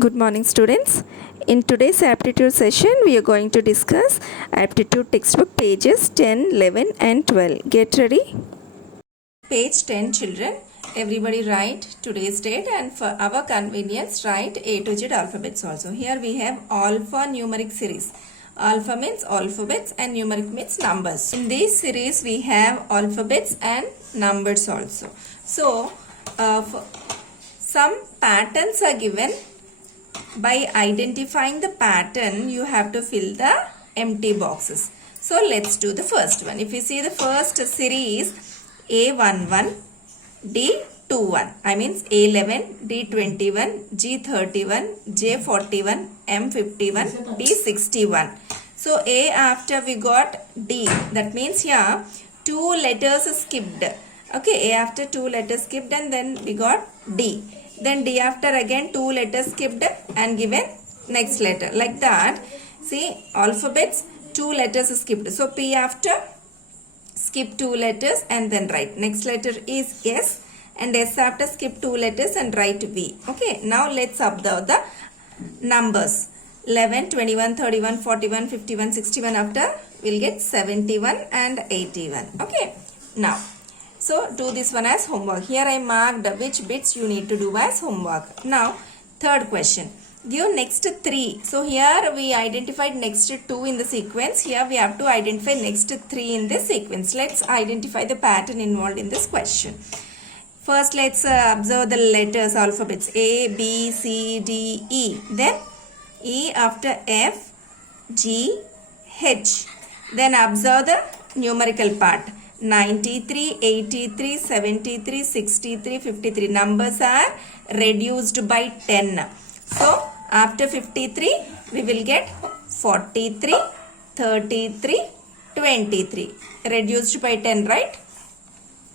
Good morning, students. In today's aptitude session, we are going to discuss aptitude textbook pages 10, 11 and 12. Get ready. Page 10, children. Everybody write today's date, and for our convenience, write A to Z alphabets also. Here we have alphanumeric series. Alpha means alphabets and numeric means numbers. In this series, we have alphabets and numbers also. So, some patterns are given. By identifying the pattern, you have to fill the empty boxes. So let's do the first one. If you see the first series, A11, D21, I means A11, D21, G31, J41, M51, D61. So A after we got D. That means here two letters skipped. Okay, A after two letters skipped and then we got D. Then D after again two letters skipped and given next letter. Like that. See, alphabets, two letters skipped. So P after skip two letters and then write. Next letter is S, and S after skip two letters and write V. Okay, now let's observe the numbers. 11, 21, 31, 41, 51, 61 after we'll get 71 and 81. Okay, now. So, do this one as homework. Here I marked which bits you need to do as homework. Now, third question. Give next 3. So, here we identified next 2 in the sequence. Here we have to identify next 3 in this sequence. Let's identify the pattern involved in this question. First, let's observe the letters, alphabets. A, B, C, D, E. Then, E after F, G, H. Then, observe the numerical part. 93, 83, 73, 63, 53. Numbers are reduced by 10. So, after 53, we will get 43, 33, 23. Reduced by 10, right?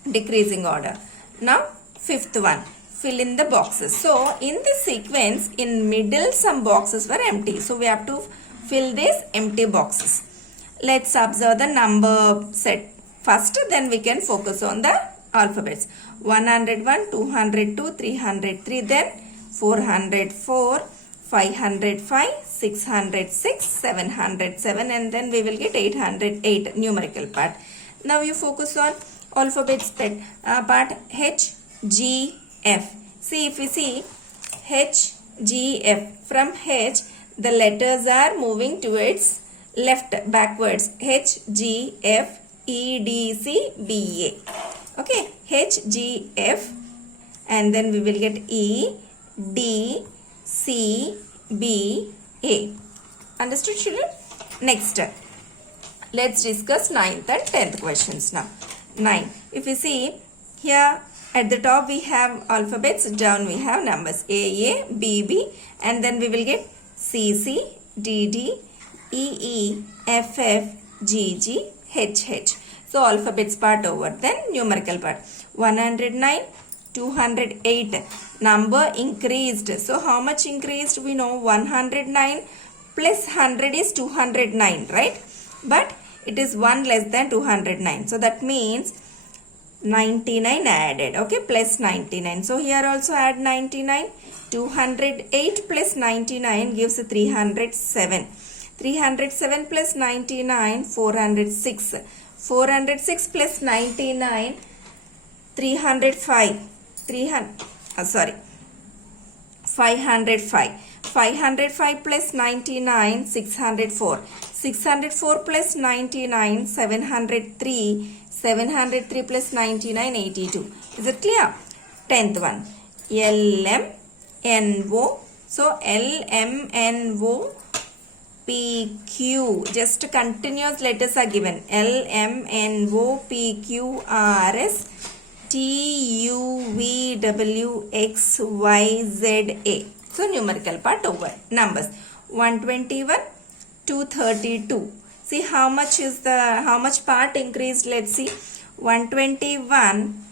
Decreasing order. Now, fifth one. Fill in the boxes. So, in this sequence, in middle, some boxes were empty. So, we have to fill these empty boxes. Let's observe the number set. First, then we can focus on the alphabets. 101, 202, 303, then 404, 505, 606, 707, and then we will get 808 numerical part. Now you focus on alphabets part H, G, F. See, if we see H, G, F, from H, the letters are moving towards left, backwards. H, G, F, E, D, C, B, A. Okay, H, G, F, and then we will get E, D, C, B, A. Understood, children? Next, let's discuss 9th and 10th questions now. 9. If you see, here at the top we have alphabets, down we have numbers. A, B, B, and then we will get C, C, D, D, E, E, F, F, G, G, H, H. So, alphabets part over. Then, numerical part. 109, 208. Number increased. So, how much increased? We know 109 plus 100 is 209, right? But, it is 1 less than 209. So, that means 99 added. Okay, plus 99. So, here also add 99. 208 plus 99 gives 307. 307 plus 99, 406. 406 plus 99, 305. 505. 505 plus 99, 604. 604 plus 99, 703. 703 plus 99, 82. Is it clear? 10th one. LMNO. So, LMNO. PQ. Just continuous letters are given. L, M, N, O, P, Q, R, S, T, U, V, W, X, Y, Z, A. So, numerical part over. Numbers. 121, 232. See how much part increased. Let's see. 121.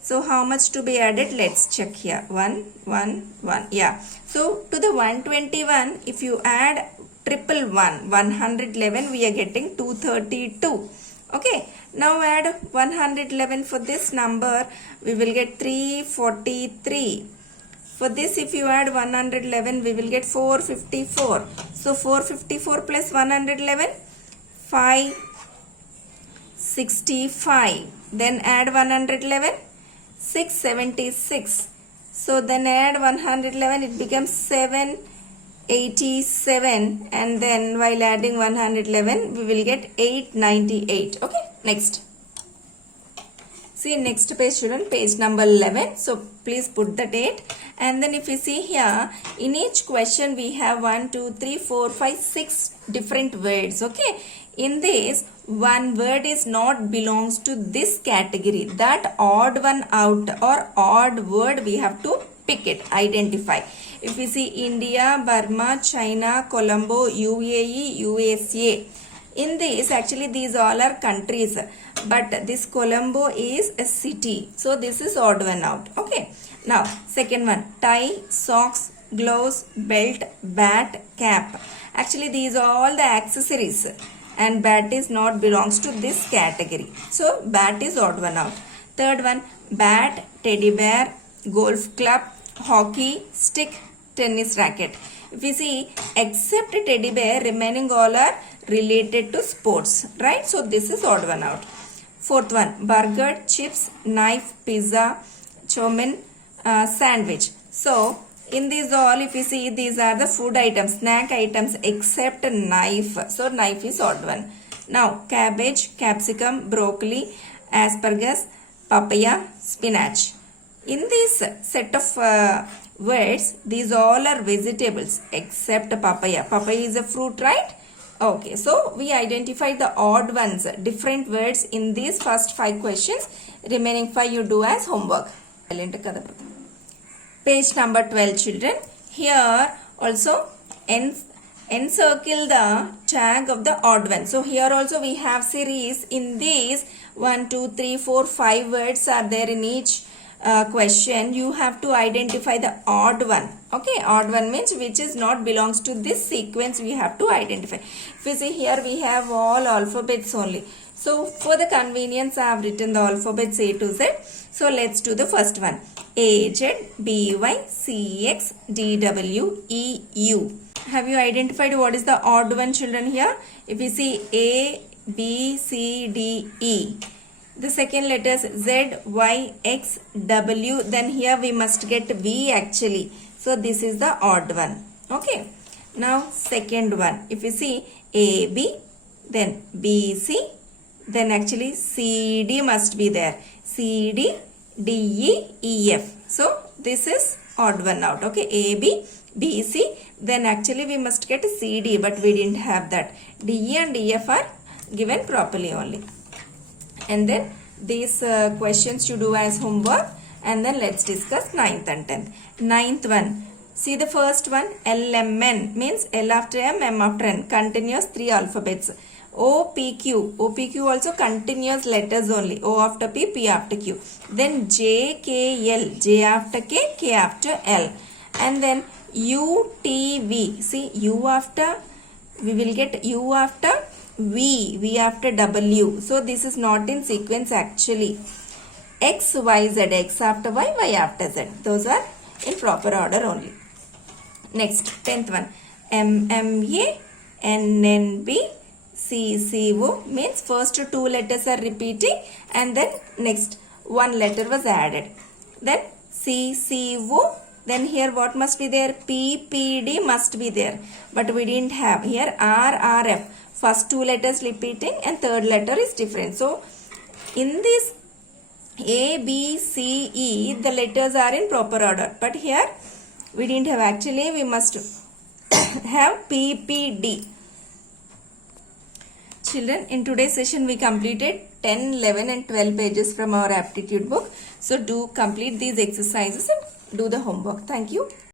So, how much to be added? Let's check here. 1, 1, 1. Yeah. So, to the 121, if you add 111, we are getting 232. Okay, now add 111 for this number, we will get 343. For this, if you add 111, we will get 454. So 454 plus 111, 565. Then add 111, 676. So then add 111, it becomes 787, and then while adding 111, we will get 898. Okay, next. See next page, children, page number 11. So please put the date, and then if you see here, in each question we have 1, 2, 3, 4, 5, 6 different words. Okay, in this one word is not belongs to this category. That odd one out or odd word we have to pick it, identify. If we see India, Burma, China, Colombo, UAE, USA. In this, actually these all are countries, but this Colombo is a city. So this is odd one out. Okay. Now second one, tie, socks, gloves, belt, bat, cap. Actually these are all the accessories, and bat is not belongs to this category. So bat is odd one out. Third one, bat, teddy bear, golf club, hockey stick, tennis racket. If you see, except teddy bear, remaining all are related to sports, right? So this is odd one out. Fourth one, burger, chips, knife, pizza, chow mein, sandwich. So in these all, if you see, these are the food items, snack items, except knife. So knife is odd one. Now cabbage, capsicum, broccoli, asparagus, papaya, spinach. In this set of words, these all are vegetables except papaya. Papaya is a fruit, right? Okay, so we identified the odd ones, different words in these first 5 questions. Remaining 5 you do as homework. Page number 12, children. Here also encircle the tag of the odd one. So here also we have series. In these 1, 2, 3, 4, 5 words are there in each question. You have to identify the odd one. Okay, odd one means which is not belongs to this sequence. We have to identify. If you see here, we have all alphabets only. So for the convenience, I have written the alphabets A to Z. So let's do the first one. A, Z, B, Y, C, X, D, W, E, U. Have you identified what is the odd one, children, here? If you see A, B, C, D, E. The second letters Z, Y, X, W. Then here we must get V actually. So this is the odd one. Okay. Now second one. If you see A, B, then B, C, then actually C, D must be there. C, D, D, E, E, F. So this is odd one out. Okay. A, B, B, C. Then actually we must get C, D, but we didn't have that. D, E and E, F are given properly only. And then these questions you do as homework, and then let's discuss 9th and 10th. 9th one, see the first one, LMN means L after M, M after N, continuous 3 alphabets. OPQ, OPQ also continuous letters only, O after P, P after Q. Then JKL, J after K, K after L. And then UTV, see U after, we will get U after V, V after W. So this is not in sequence actually. X, Y, Z, X after Y, Y after Z. Those are in proper order only. Next, 10th one. MMA, NNB, CCO means first 2 letters are repeating, and then next 1 letter was added. Then CCO, then here what must be there? PPD must be there. But we didn't have. Here RRF. First 2 letters repeating and third letter is different. So in this A, B, C, E, the letters are in proper order. But here we didn't have. Actually we must have PPD. Children, in today's session we completed 10, 11 and 12 pages from our aptitude book. So do complete these exercises and do the homework. Thank you.